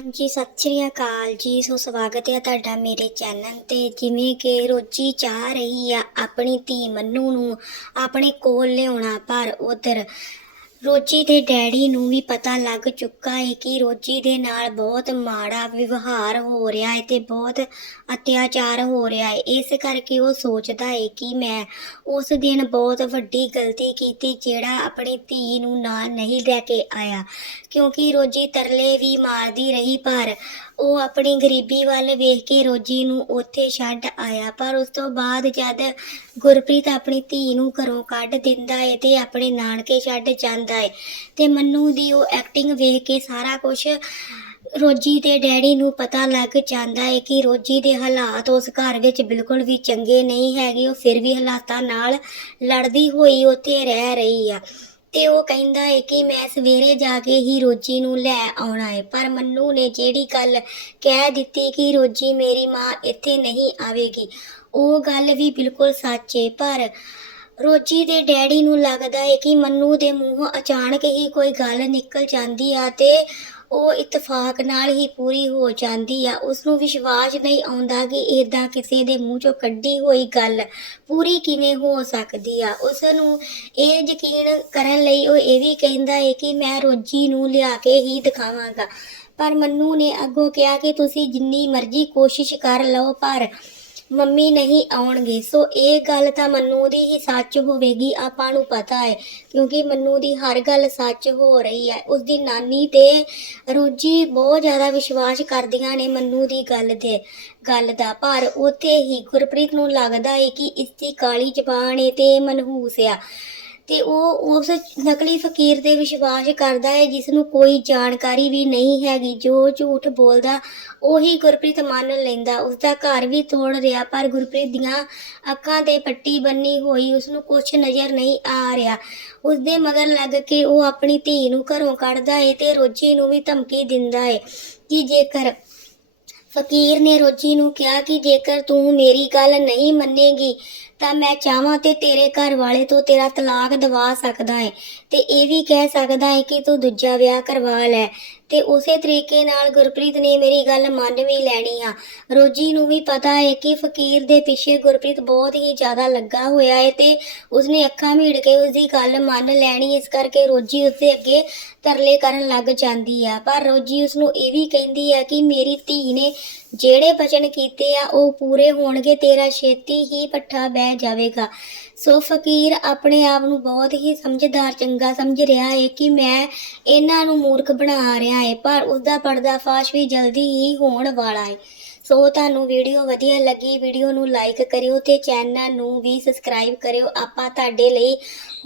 ਹਾਂਜੀ, ਸਤਿ ਸ਼੍ਰੀ ਅਕਾਲ ਜੀ। ਸੋ ਸਵਾਗਤ ਹੈ ਤੁਹਾਡਾ ਮੇਰੇ ਚੈਨਲ ਤੇ। ਜਿਵੇਂ ਕਿ ਰੋਜੀ ਚਾਹ ਰਹੀ ਆ ਆਪਣੀ ਧੀ ਮੰਨੂ ਨੂੰ, ਆਪਣੇ ਕੋਲ ਲਿਆਉਣਾ ਪਰ ਉਧਰ ਰੋਜੀ ਦੇ ਡੈਡੀ ਨੂੰ ਵੀ ਪਤਾ ਲੱਗ ਚੁੱਕਾ ਹੈ ਕਿ ਰੋਜੀ ਦੇ ਨਾਲ ਬਹੁਤ ਮਾੜਾ ਵਿਵਹਾਰ ਹੋ ਰਿਹਾ ਹੈ ਤੇ ਬਹੁਤ ਅਤਿਆਚਾਰ ਹੋ ਰਿਹਾ ਹੈ ਇਸ ਕਰਕੇ ਉਹ ਸੋਚਦਾ ਹੈ ਕਿ ਮੈਂ ਉਸ ਦਿਨ ਬਹੁਤ ਵੱਡੀ ਗਲਤੀ ਕੀਤੀ ਜਿਹੜਾ ਆਪਣੀ ਧੀ ਨੂੰ ਨਾਲ ਨਹੀਂ ਲੈ ਕੇ ਆਇਆ। ਕਿਉਂਕਿ ਰੋਜੀ ਤਰਲੇ ਵੀ ਮਾਰਦੀ ਰਹੀ, ਪਰ ਉਹ ਆਪਣੀ ਗਰੀਬੀ ਵੱਲ ਵੇਖ ਕੇ ਰੋਜੀ ਨੂੰ ਉੱਥੇ ਛੱਡ ਆਇਆ। ਪਰ ਉਸ ਤੋਂ ਬਾਅਦ ਜਦ ਗੁਰਪ੍ਰੀਤ ਆਪਣੀ ਧੀ ਨੂੰ ਘਰੋਂ ਕੱਢ ਦਿੰਦਾ ਏ ਤੇ ਆਪਣੇ ਨਾਨਕੇ ਛੱਡ ਜਾਂਦਾ ਏ। ਤੇ ਮੰਨੂ ਦੀ ਉਹ ਐਕਟਿੰਗ ਵੇਖ ਕੇ ਸਾਰਾ ਕੁਝ ਰੋਜੀ ਦੇ ਡੈਡੀ ਨੂੰ ਪਤਾ ਲੱਗ ਜਾਂਦਾ ਹੈ ਕਿ ਰੋਜੀ ਦੇ ਹਾਲਾਤ ਉਸ ਘਰ ਵਿੱਚ ਬਿਲਕੁਲ ਵੀ ਚੰਗੇ ਨਹੀਂ ਹੈਗੇ। ਉਹ ਫਿਰ ਵੀ ਹਾਲਾਤਾਂ ਨਾਲ ਲੜਦੀ ਹੋਈ ਉੱਥੇ ਰਹਿ ਰਹੀ ਆ। ਤੇ ਉਹ ਕਹਿੰਦਾ ਹੈ ਕਿ ਮੈਂ ਸਵੇਰੇ ਜਾ ਕੇ ਹੀ ਰੋਜੀ ਨੂੰ ਲੈ ਆਉਣਾ ਹੈ ਪਰ ਮੰਨੂ ਨੇ ਜਿਹੜੀ ਗੱਲ ਕਹਿ ਦਿੱਤੀ ਕਿ ਰੋਜੀ ਮੇਰੀ ਮਾਂ ਇੱਥੇ ਨਹੀਂ ਆਵੇਗੀ, ਉਹ ਗੱਲ ਵੀ ਬਿਲਕੁਲ ਸੱਚ ਏ। ਪਰ ਰੋਜੀ ਦੇ ਡੈਡੀ ਨੂੰ ਲੱਗਦਾ ਹੈ ਕਿ ਮੰਨੂ ਦੇ ਮੂੰਹੋਂ ਅਚਾਨਕ ਹੀ ਕੋਈ ਗੱਲ ਨਿਕਲ ਜਾਂਦੀ ਆ ਤੇ ਉਹ ਇਤਫਾਕ ਨਾਲ ਹੀ ਪੂਰੀ ਹੋ ਜਾਂਦੀ ਆ। ਉਸ ਨੂੰ ਵਿਸ਼ਵਾਸ ਨਹੀਂ ਆਉਂਦਾ ਕਿ ਇਦਾਂ ਕਿਸੇ ਦੇ ਮੂੰਹ ਚੋਂ ਕੱਢੀ ਹੋਈ ਗੱਲ ਪੂਰੀ ਕਿਵੇਂ ਹੋ ਸਕਦੀ ਆ। ਉਸ ਨੂੰ ਇਹ ਯਕੀਨ ਕਰਨ ਲਈ ਉਹ ਇਹ ਵੀ ਕਹਿੰਦਾ ਹੈ ਕਿ ਮੈਂ ਰੋਜੀ ਨੂੰ ਲਿਆ ਕੇ ਹੀ ਦਿਖਾਵਾਂਗਾ। ਪਰ ਮੰਨੂ ਨੇ ਅੱਗੋਂ ਕਿਹਾ ਕਿ ਤੁਸੀਂ ਜਿੰਨੀ ਮਰਜ਼ੀ ਕੋਸ਼ਿਸ਼ ਕਰ ਲਓ, ਪਰ ਮੰਮੀ ਨਹੀਂ ਆਉਣਗੇ। ਸੋ ਇਹ ਗੱਲ ਤਾਂ ਮੰਨੂ ਦੀ ਹੀ ਸੱਚ ਹੋਵੇਗੀ, ਆਪਾਂ ਨੂੰ ਪਤਾ ਹੈ। ਕਿਉਂਕਿ ਮੰਨੂ ਦੀ ਹਰ ਗੱਲ ਸੱਚ ਹੋ ਰਹੀ ਹੈ। ਉਸ ਦੀ ਨਾਨੀ ਤੇ ਰੋਜੀ ਬਹੁਤ ਜ਼ਿਆਦਾ ਵਿਸ਼ਵਾਸ ਕਰਦੀਆਂ ਨੇ ਮੰਨੂ ਦੀ ਗੱਲ 'ਤੇ ਗੱਲ ਦਾ। ਪਰ ਉੱਥੇ ਹੀ ਗੁਰਪ੍ਰੀਤ ਨੂੰ ਲੱਗਦਾ ਹੈ ਕਿ ਇਸ ਦੀ ਕਾਲੀ ਜ਼ਬਾਨ ਹੈ ਤੇ ਮਨਹੂਸ ਆ। ਤੇ ਉਹ ਉਸ ਨਕਲੀ ਫਕੀਰ ਤੇ ਵਿਸ਼ਵਾਸ ਕਰਦਾ ਹੈ ਜਿਸ ਨੂੰ ਕੋਈ ਜਾਣਕਾਰੀ ਵੀ ਨਹੀਂ ਹੈਗੀ। ਜੋ ਝੂਠ ਬੋਲਦਾ, ਉਹੀ ਗੁਰਪ੍ਰੀਤ ਮੰਨ ਲੈਂਦਾ। ਉਸ ਦਾ ਘਰ ਵੀ ਤੋੜ ਰਿਹਾ, ਪਰ ਗੁਰਪ੍ਰੀਤ ਦੀਆਂ ਅੱਖਾਂ ਤੇ ਪੱਟੀ ਬੰਨੀ ਹੋਈ ਉਸ ਨੂੰ ਕੁਝ ਨਜ਼ਰ ਨਹੀਂ ਆ ਰਿਹਾ। ਉਸ ਦੇ ਮਗਰ ਲੱਗ ਕੇ ਉਹ ਆਪਣੀ ਧੀ ਨੂੰ ਘਰੋਂ ਕੱਢਦਾ ਹੈ ਤੇ ਰੋਜੀ ਨੂੰ ਵੀ ਧਮਕੀ ਦਿੰਦਾ ਹੈ ਕਿ ਜੇਕਰ ਫਕੀਰ ਨੇ ਰੋਜੀ ਨੂੰ ਕਿਹਾ ਕਿ ਜੇਕਰ ਤੂੰ ਮੇਰੀ ਗੱਲ ਨਹੀਂ ਮੰਨੇਗੀ ਤਾਂ ਮੈਂ ਚਾਹਾਂ ਤੇ ਤੇਰੇ ਘਰ ਵਾਲੇ ਤੋਂ ਤੇਰਾ ਤਲਾਕ ਦਵਾ ਸਕਦਾ ਹੈ ਤੇ ਇਹ ਵੀ ਕਹਿ ਸਕਦਾ ਹੈ ਕਿ ਤੂੰ ਦੂਜਾ ਵਿਆਹ ਕਰਵਾ ਲੈ। ਤੇ ਉਸੇ ਤਰੀਕੇ ਨਾਲ ਗੁਰਪ੍ਰੀਤ ਨੇ ਮੇਰੀ ਗੱਲ ਮੰਨ ਵੀ ਲੈਣੀ ਆ। ਰੋਜੀ ਨੂੰ ਵੀ ਪਤਾ ਹੈ ਕਿ ਫਕੀਰ ਦੇ ਪਿੱਛੇ ਗੁਰਪ੍ਰੀਤ ਬਹੁਤ ਹੀ ਜ਼ਿਆਦਾ ਲੱਗਾ ਹੋਇਆ ਹੈ ਤੇ ਉਸਨੇ ਅੱਖਾਂ ਮੀੜ ਕੇ ਉਸਦੀ ਗੱਲ ਮੰਨ ਲੈਣੀ। ਇਸ ਕਰਕੇ ਰੋਜੀ ਉਸਦੇ ਅੱਗੇ ਤਰਲੇ ਕਰਨ ਲੱਗ ਜਾਂਦੀ ਆ। ਪਰ ਰੋਜੀ ਉਸ ਨੂੰ ਇਹ ਵੀ ਕਹਿੰਦੀ ਆ ਕਿ ਮੇਰੀ ਧੀ ਨੇ ਜਿਹੜੇ ਬਚਨ ਕੀਤੇ ਆ ਉਹ ਪੂਰੇ ਹੋਣਗੇ। ਤੇਰਾ ਛੇਤੀ ਹੀ ਪੱਠਾ ਬਹਿ ਜਾਵੇਗਾ। ਸੋ ਫਕੀਰ ਆਪਣੇ ਆਪ ਨੂੰ ਬਹੁਤ ਹੀ ਸਮਝਦਾਰ, ਚੰਗਾ ਸਮਝ ਰਿਹਾ ਹੈ ਕਿ ਮੈਂ ਇਹਨਾਂ ਨੂੰ ਮੂਰਖ ਬਣਾ ਰਿਹਾ ਹੈ ਪਰ ਉਸ ਦਾ ਪਰਦਾਫਾਸ਼ ਵੀ ਜਲਦੀ ਹੀ ਹੋਣ ਵਾਲਾ ਹੈ ਸੋ ਤੁਹਾਨੂੰ ਵੀਡੀਓ ਵਧੀਆ ਲੱਗੀ, ਵੀਡੀਓ ਨੂੰ ਲਾਈਕ ਕਰਿਓ ਤੇ ਚੈਨਲ ਨੂੰ ਵੀ ਸਬਸਕ੍ਰਾਈਬ ਕਰਿਓ। ਆਪਾਂ ਤੁਹਾਡੇ ਲਈ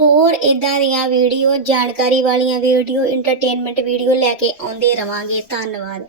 ਹੋਰ ਇਦਾਂ ਦੀਆਂ ਵੀਡੀਓ, ਜਾਣਕਾਰੀ ਵਾਲੀਆਂ ਵੀਡੀਓ ਐਂਟਰਟੇਨਮੈਂਟ ਵੀਡੀਓ ਲੈ ਕੇ ਆਉਂਦੇ ਰਵਾਂਗੇ। ਧੰਨਵਾਦ।